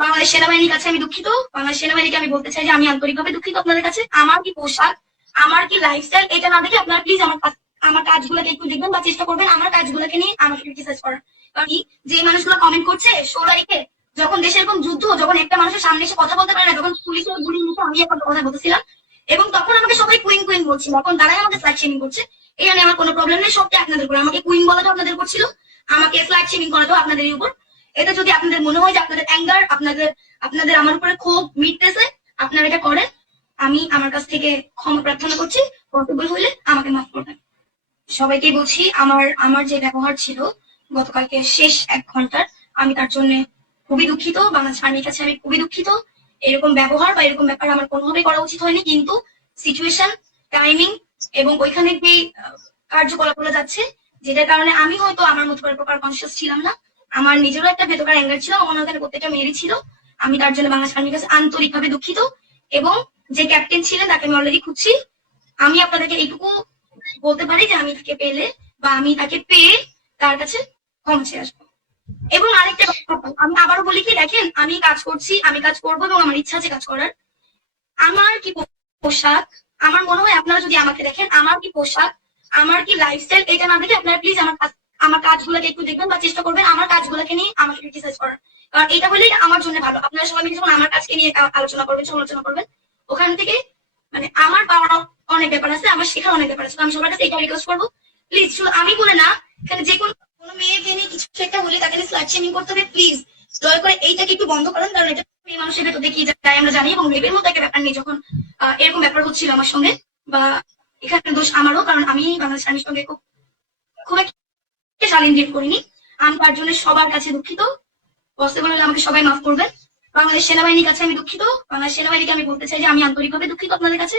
বাংলাদেশ সেনাবাহিনীর কাছে আমি দুঃখিত। বাংলাদেশ সেনাবাহিনীকে আমি বলতে চাই যে আমি আন্তরিকভাবে দুঃখিত আপনাদের কাছে। আমার কি পোশাক, আমার কি লাইফস্টাইল, এটা না দেখে আপনারা প্লিজ আমার কাজগুলোকে একটু দেখবেন বা চেষ্টা করবেন আমার কাজগুলোকে নিয়ে আমাকে ক্রিটিসাইজ করার। কারণ কি, যে মানুষগুলো কমেন্ট করছে 16 তারিখে, যখন দেশে এরকম যুদ্ধ, যখন একটা মানুষের সামনে এসে কথা বলতে পারে না, যখন পুলিশের গুলির মুখে আমি একটা কথা বলতেছিলাম, এবং তখন আমাকে সবাই কুইন কুইন বলছিল, এখন তারাই আমাকে ফ্ল্যাট শেমিং করছে। এখানে আমার কোনো প্রবলেম নেই, সবটাই আপনাদের উপর। আমাকে কুইন বলাটাও আপনাদের করছিল, আমাকে ফ্ল্যাট শেমিং করাটাও আপনাদের উপর। এটা যদি আপনাদের মনে হয় যে আপনাদের অ্যাঙ্গার, আপনাদের আপনাদের আমার উপরে ক্ষোভ মিটতেছে, আপনারা এটা করেন। আমি আমার কাছ থেকে ক্ষমা প্রার্থনা করছি, পসিবল হলে আমাকে মাফ করবেন। সবাইকে বলছি, আমার আমার যে ব্যবহার ছিল গতকালকে শেষ 1 ঘন্টার, আমি তার জন্য খুবই দুঃখিত। বাংলাদেশ আর্মির কাছে আমি খুবই দুঃখিত। এরকম ব্যবহার বা এরকম ব্যাপার আমার কোনোভাবেই করা উচিত হয়নি, কিন্তু সিচুয়েশন, টাইমিং এবং ওইখানে যে কার্যকলাপগুলো যাচ্ছে, যেটার কারণে আমি হয়তো আমার মতো করে প্রপার কনসিয়াস ছিলাম না। আমার নিজেরও একটা ভেতরকার অ্যাঙ্গার ছিল, আমার ওখানে প্রত্যেকটা মেয়েরই ছিল। আমি তার জন্য বাংলাদেশ আর্মির কাছে আন্তরিকভাবে দুঃখিত। এবং যে ক্যাপ্টেন ছিলেন তাকে আমি অলরেডি খুঁজছি। আমি আপনাদেরকে এইটুকু বলতে পারি যে আমি তাকে পেলে বা আমি তাকে পেয়ে তার কাছে ক্ষমা চেয়ে আসবো। এবং আরেকটা কথা, আমি আবারও বলি কি, দেখেন আমি কাজ করছি, আমি কাজ করবো এবং আমার ইচ্ছা আছে কাজ করার। আমার কি পোশাক, আমার মনে হয় আপনারা যদি আমাকে দেখেন, আমার কি পোশাক, আমার কি লাইফস্টাইল, এটা না দেখে আপনারা প্লিজ আমার কাজগুলোকে একটু দেখবেন বা চেষ্টা করবেন আমার কাজগুলোকে নিয়ে আমাকে ক্রিটিসাইজ করার। কারণ এটা হলেই আমার জন্য ভালো। আপনারা সবাই মিলে যখন আমার কাজকে নিয়ে আলোচনা করবেন, সমালোচনা করবেন, ওখান থেকে মানে আমার পাওয়ার অনেক ব্যাপার আছে, আমার শেখার অনেক ব্যাপার আছে। আমি সবার কাছে এটা রিকোয়েস্ট করবো, প্লিজ, শুধু আমি বলে না, এখানে যে কোনো মেয়েকে নিয়ে কিছু একটা হলে তাকে নিয়ে স্ল্যাট শেমিং করতে হবে, প্লিজ দয়া করে এইটাকে একটু বন্ধ করেন। কারণ এটা এই মানুষের ভেতর দিয়ে কি যায় আমরা জানি, এবং রেপের মতো একটা ব্যাপার নেই। যখন এরকম ব্যাপার হচ্ছিল আমার সঙ্গে, বা এখানে দোষ আমারও, কারণ আমি বাংলাদেশ আর্মির সঙ্গে খুব খুব একটা শালীন ডিল করিনি। আমি তার জন্য সবার কাছে দুঃখিত। পসিবল হলে আমাকে সবাই মাফ করবেন। বাংলাদেশ সেনাবাহিনীর কাছে আমি দুঃখিত। বাংলাদেশ সেনাবাহিনীকে আমি বলতে চাই যে আমি আন্তরিকভাবে দুঃখিত আপনাদের কাছে।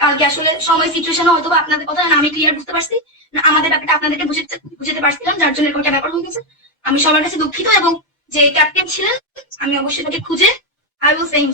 কালকে আসলে সময়, সিচুয়েশন হয়তো বা আপনাদের কথা না আমি ক্লিয়ার বুঝতে পারছি না, আমাদের ব্যাপারটা আপনাদেরকে বুঝতে পারছিলাম, যার জন্য এরকম একটা ব্যাপার হয়ে গেছে। আমি সবার কাছে দুঃখিত। এবং যে ক্যাপ্টেন ছিলেন, আমি অবশ্যই তাকে খুঁজে আই উইল সে হিম